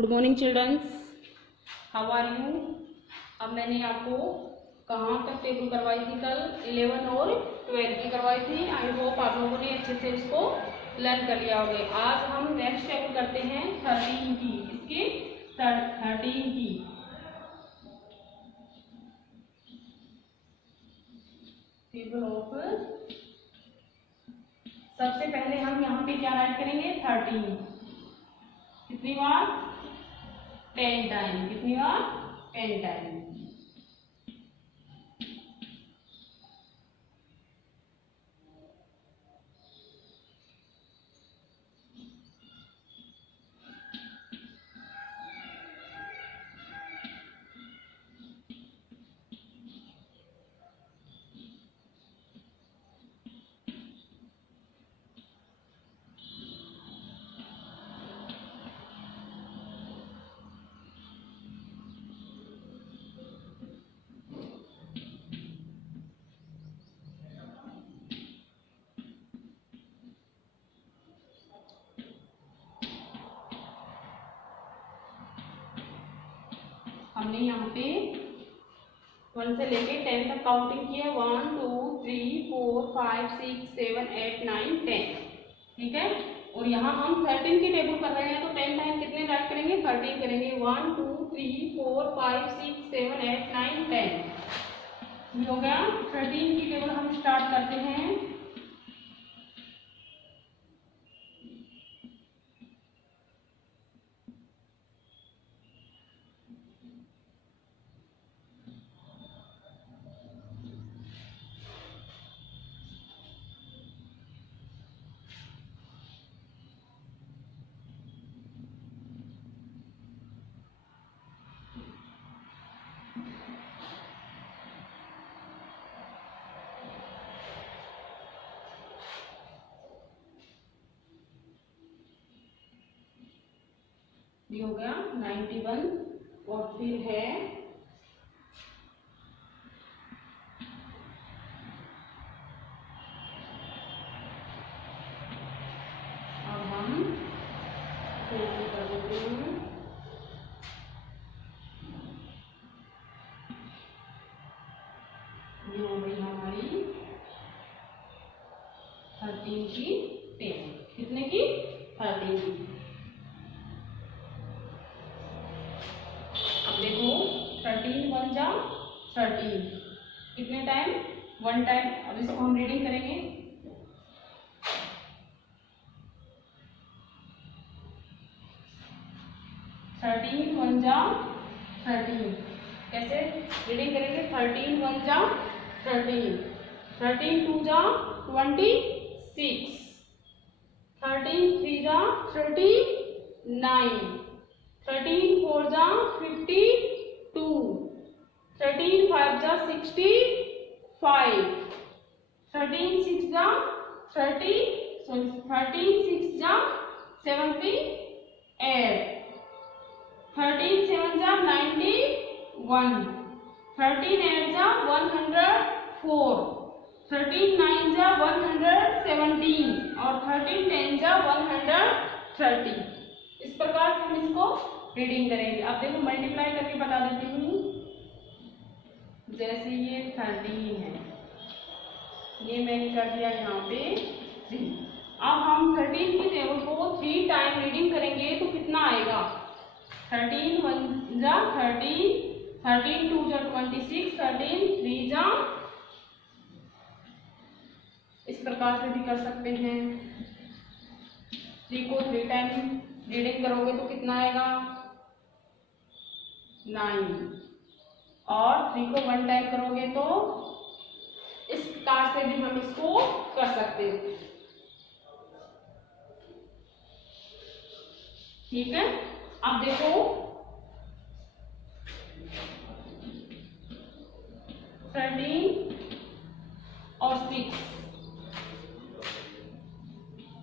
Good morning childrens, how are you. अब मैंने आपको कहाँ तक टेबल करवाई थी, कल 11 और 12 की करवाई थी। आई होप आप लोगों ने अच्छे से इसको लर्न कर लिया होगा। आज हम नेक्स्ट टेबल करते हैं 13 की, इसके 13 की। टेबल ऑफ, सबसे पहले हम यहाँ पे क्या राइट करेंगे, 13 कितनी बार, 10 टाइम, कितनी बार, 10 टाइम। हमने यहाँ पे 1 से लेके 10 तक काउंटिंग की है। 1 2 3 4 5 6 7 8 9 10, ठीक है। और यहाँ हम 13 की टेबल कर रहे हैं, तो 10 टाइम कितने राइट करेंगे, 13 करेंगे। 1 2 3 4 5 6 7 8 9 10 हो गया। 13 की टेबल हम स्टार्ट करते हैं। ये हो गया 91 और फिर है अब हम कर देते हैं। ये हो गई हमारी 13 की टेबल, कितने की, 13 की। देखो 13 1 जा 13, कितने टाइम, 1 टाइम। अब इसको हम रीडिंग करेंगे। थर्टीन 1 जा 13, कैसे रीडिंग करेंगे। 13 1 जा 13, 13 2 जा 26, 13 3 जा 39, 13 4 जा 52, 13 5 जा 65, 13 6 जा 13 6 जा 78, 13 7 जा 91, 13 8 जा 104, 13 9 जा 117 और 13 10 जा 130। इस प्रकार से हम इसको रीडिंग करेंगे। अब देखो मल्टीप्लाई करके बता देती हूँ। जैसे ये 13 है, ये मैंने कर दिया यहाँ पे 3। अब हम 13 की टेबल को 3 टाइम रीडिंग करेंगे तो कितना आएगा। 13 1 जा 13, 13 2 जा 26, 13 3 जा, इस प्रकार से भी कर सकते हैं। 3 को 3 टाइम रीडिंग करोगे तो कितना आएगा, 9, और 3 को 1 टाइम करोगे तो इस प्रकार से भी हम इसको कर सकते हैं, ठीक है। अब देखो 13 और 6,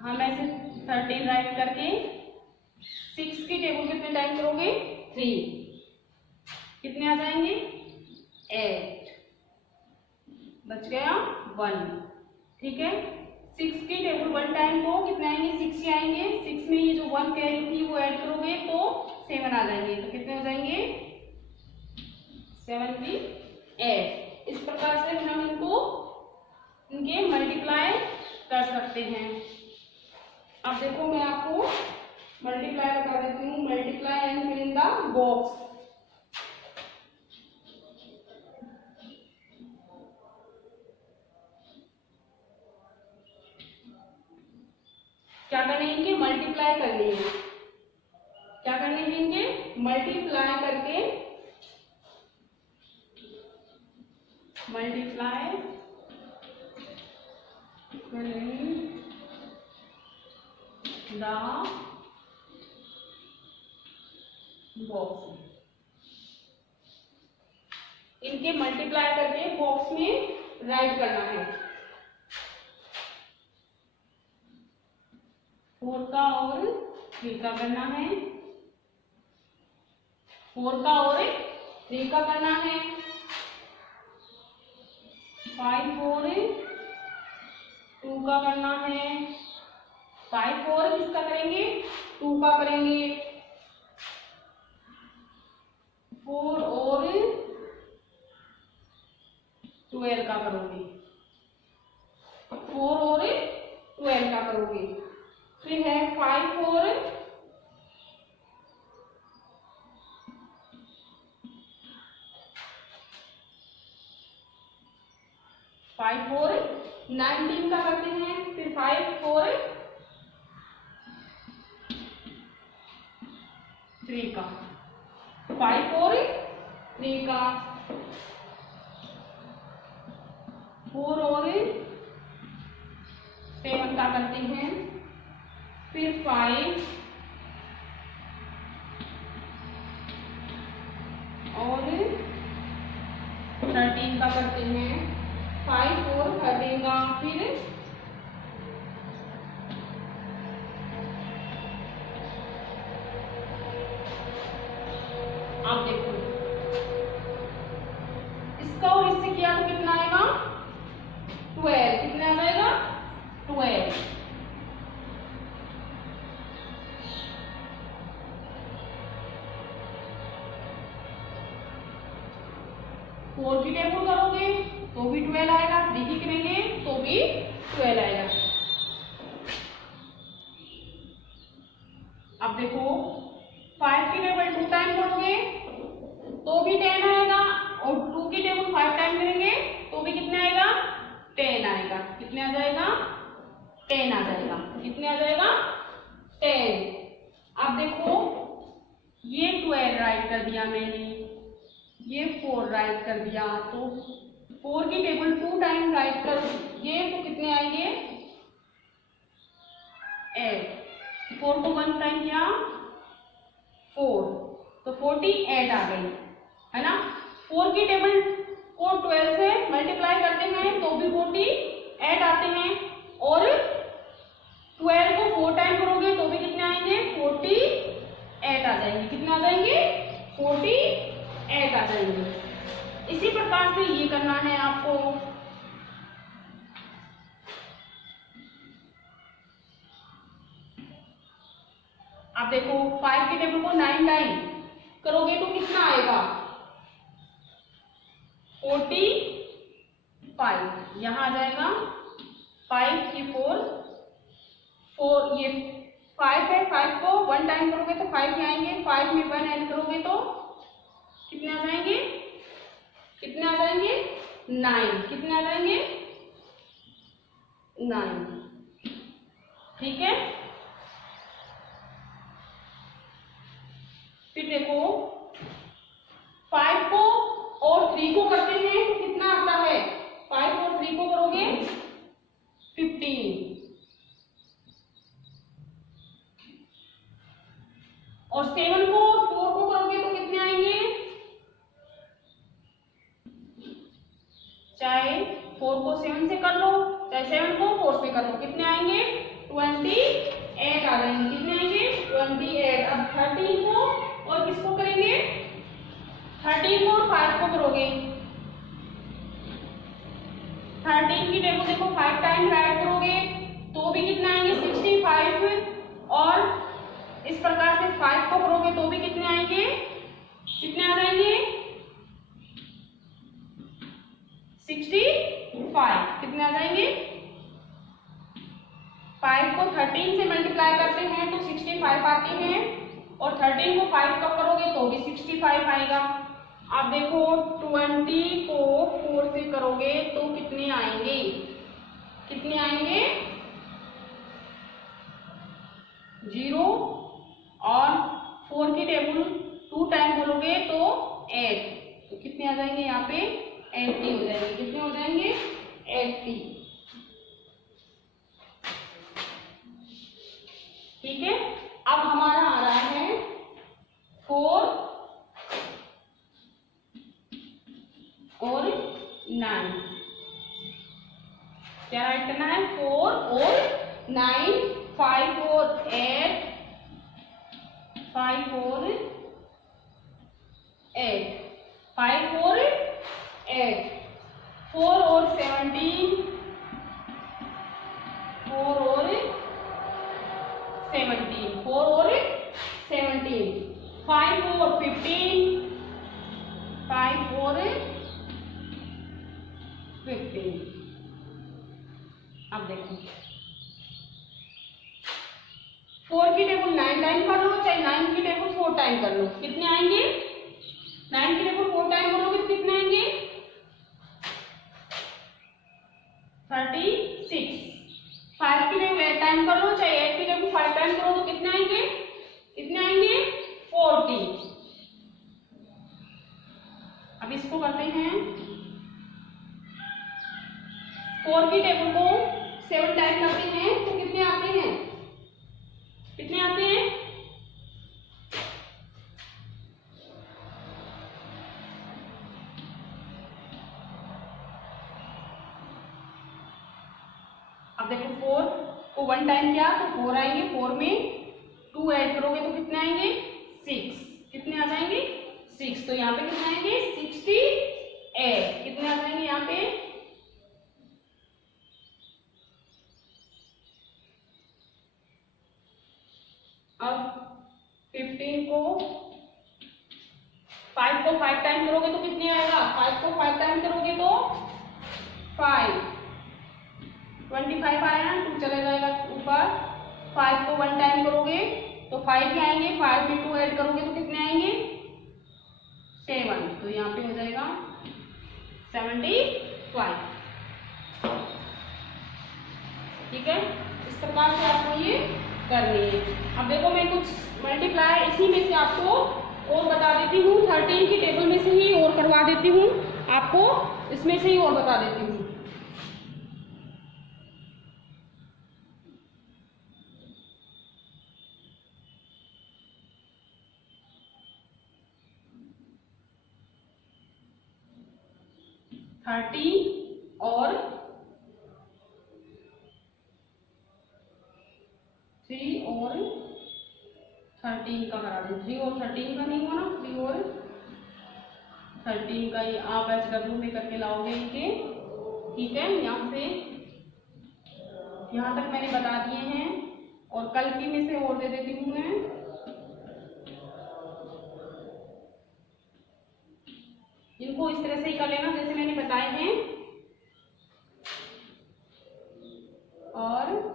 हम ऐसे 13 राइट करके 6 की टेबल कितने टाइम करोगे, 3, कितने आ जाएंगे, 8, बच गया 1, ठीक है। 6 की टेबल 1 टाइम को कितने आएंगे, 6 ही आएंगे। 6 में ये जो 1 कैरी थी वो ऐड करोगे तो 7 7 आ जाएंगे, तो कितने हो जाएंगे 7 3 8। इस प्रकार से हम इनके मल्टीप्लाई कर सकते हैं। अब देखो मैं आपको मल्टीप्लाई बता देती हूँ। Multiply and fill in the box. क्या करने इनके मल्टीप्लाई करनी है। क्या करने हैं इनके मल्टीप्लाई करके, मल्टीप्लाई द बॉक्स। इनके मल्टीप्लाई करके बॉक्स में राइट करना है। 4 का और 3 का करना है, 4 का और 3 का करना है, 5 और 2 का करना है, 5 और किसका करेंगे 2 का करेंगे, 4 और 12 का करोगे, 4 और 12 का करोगे। फिर है 5 और 19 का करते हैं। फिर 5 और 3 का, 5 और 3 का, 4 और 7 का करते हैं। फिर 5 और 13 का करते हैं, 5 और 13 का। फिर आप देखो इसका और इससे किया तो कितना आएगा 12। कितना आ जाएगा 12। फोर की टेबल करोगे तो भी 12 आएगा, 3 की करेंगे तो भी 12 आएगा। अब देखो 5 की टेबल 2 टाइम करोगे तो भी 10 आएगा, और 2 की टेबल 5 टाइम करेंगे तो भी कितने आएगा 10 आएगा। कितने आ जाएगा 10 आ जाएगा। कितने आ जाएगा 10। अब देखो ये 12 राइट कर दिया मैंने, ये 4 राइट कर दिया, तो 4 की टेबल 2 टाइम राइट कर ये तो कितने आएंगे 8। 4 को 1 टाइम किया 4, तो 48 आ गई, है ना। 4 की टेबल को 12 से मल्टीप्लाई करते हैं तो भी 48 आते हैं, और 12 को 4 टाइम करोगे तो भी कितने आएंगे 48 आ जाएंगे। कितने आ जाएंगे 48 आ जाएंगे। इसी प्रकार से ये करना है आपको। आप देखो 5 के टेबल को 9 टाइम करोगे तो कितना आएगा 45। यहां आ जाएगा 5 की 4 ये 5 है, 5 को 1 टाइम करोगे तो 5 ही आएंगे, 5 में 1 ऐड करोगे तो कितने आ जाएंगे 9। कितने आ जाएंगे 9। ठीक है। फिर देखो 5 को और 3 को करते हैं तो कितना आता है 5 और 3 को करोगे 15, और 7 को और 4 को करोगे तो कितने आएंगे, चाहे 4 को 7 से कर लो चाहे 7 को 4 से कर लो, कितने आएंगे 28 आ जाएंगे। कितने आएंगे 28। अब 13 को और किसको करेंगे 13 को और 5 को करोगे, 13 की टेबल देखो 5 टाइम राइट करोगे तो भी कितना आएंगे 65, और इस प्रकार से 5 को करोगे तो भी कितने आएंगे और 13 को 5 का करोगे तो भी 65 आएगा। अब देखो 20 को 4 से करोगे तो कितने आएंगे, कितने आएंगे 0, और 4 की टेबल 2 टाइम बोलोगे तो 8, तो कितने आ जाएंगे यहाँ पे 80 हो जाएंगे। कितने हो जाएंगे 80। ठीक है, अब हमारा आ रहा है 4 और 9। क्या राइट करना है 4 और 9, 5 और 8, 5 और 8, 5 और 8, 4 और 17, 4 और 17, 4 और 17, 5 और 15, 5 और 15। अब देखो 4 की टेबल 9 टाइम कर लो, चाहे 9 की टेबल 4 टाइम कर लो, कितने आएंगे 9 की टेबल 4 टाइम करोगे तो कितने आएंगे 36। 5 की टेबल 8 टाइम कर लो, चाहे 8 की टेबल 5 टाइम करो तो कितने आएंगे, कितने आएंगे 40। अब इसको करते हैं 4 की टेबल को 7 टाइम करते हैं तो कितने आते हैं, कितने आते हैं अब देखो 4 को 1 टाइम किया तो 4 आएंगे, 4 में 2 ऐड करोगे तो कितने आएंगे 6, कितने आ जाएंगे 6, तो यहाँ पे कितने आएंगे 68, कितने आ जाएंगे यहाँ पे अब 15 को 5 को 5 टाइम करोगे तो कितने आएगा, 5 को 5 टाइम करोगे तो 5, 25 आया ना, 2 चले जाएगा ऊपर। 5 को 1 टाइम करोगे तो 5 ही आएंगे, 5 में 2 ऐड करोगे तो कितने आएंगे 7, तो यहाँ पे हो जाएगा 75। ठीक है, इस प्रकार से आपको ये करनी है। अब देखो मैं कुछ मल्टीप्लाई इसी में से आपको और बता देती हूँ, 13 की टेबल में से ही और करवा देती हूँ आपको, इसमें से ही और बता देती हूँ। और 3 और 13 का करा दें, 3 और 13 का नहीं हुआ ना, 3 और 13 का ही आप SW में करके लाओगे इनके। ठीक है, यहाँ से यहाँ तक मैंने बता दिए हैं, और कल की में से और दे देती हूँ मैं। इनको इस तरह से ही कर लेना जैसे मैंने बताए हैं, और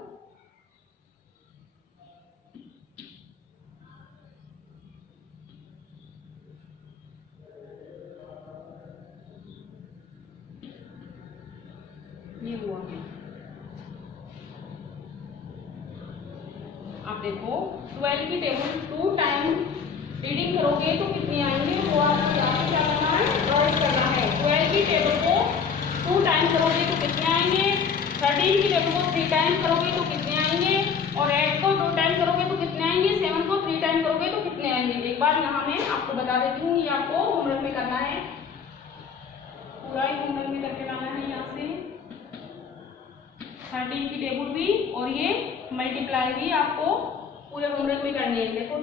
ये हुआ है। आप देखो 12 की टेबल 2 टाइम रीडिंग करोगे तो कितनी आएंगे, वो आपको यहाँ पे क्या करना है, ड्रॉ करना है। 12 की टेबल को 2 टाइम करोगे तो कितने आएंगे, 13 की टेबल को 3 टाइम करोगे तो कितने आएंगे, और 8 को 2 टाइम करोगे तो कितने आएंगे, 7 को 3 टाइम करोगे तो कितने आएंगे। एक बार यहाँ मैं आपको बता देती हूँ, ये आपको होमवर्क में करना है, पूरा ही होमवर्क में करके लाना है। यहाँ से 13 की टेबल भी और ये मल्टीप्लाई भी आपको पूरे होमवर्क में करनी है। देखो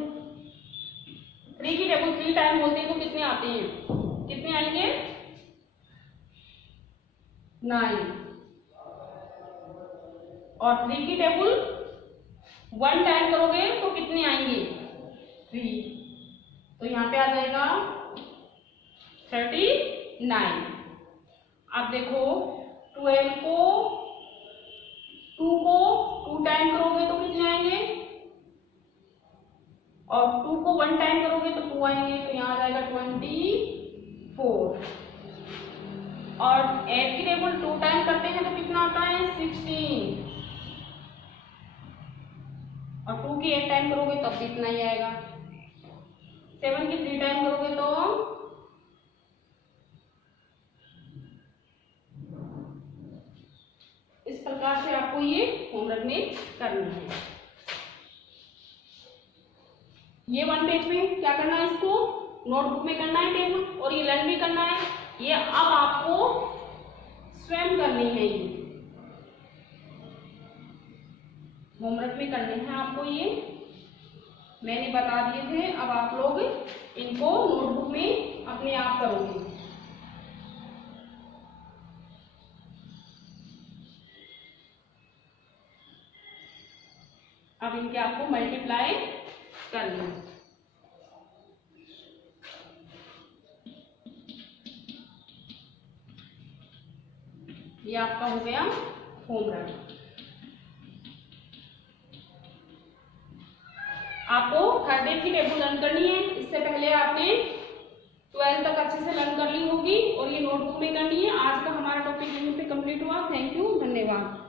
3 की टेबल 3 टाइम बोलते हैं तो कितने आते हैं, कितने आएंगे 9, और 3 की टेबल 1 टाइम करोगे तो कितने आएंगे 3, तो यहाँ पे आ जाएगा 39। अब देखो 12 को 2 टाइम करोगे तो कितने आएंगे और 2 को 1 टाइम करोगे तो 2 आएंगे, तो यहाँ आ जाएगा 24। और 8 की टेबल 2 टाइम करते हैं तो कितना आता है 16, और 2 की 8 टाइम करोगे तब भी इतना ही आएगा। 7 की 3 टाइम करोगे तो इस प्रकार से आपको ये होमवर्क में करना है। ये 1 पेज में क्या करना है, इसको नोटबुक में करना है टेबल, और ये लर्न भी करना है। ये अब आपको स्वयं करनी है, ये होमवर्क में करने हैं आपको, ये मैंने बता दिए थे। अब आप लोग इनको नोटबुक में अपने आप करोगे। अब इनके आपको मल्टीप्लाई करना है। ये आपका हो गया होमवर्क। आपको थर्ड डे की टेबल लर्न करनी है। इससे पहले आपने 12 तक अच्छे से लर्न कर ली होगी, और ये नोटबुक में करनी है। आज का हमारा टॉपिक यहीं पे कंप्लीट हुआ। थैंक यू, धन्यवाद।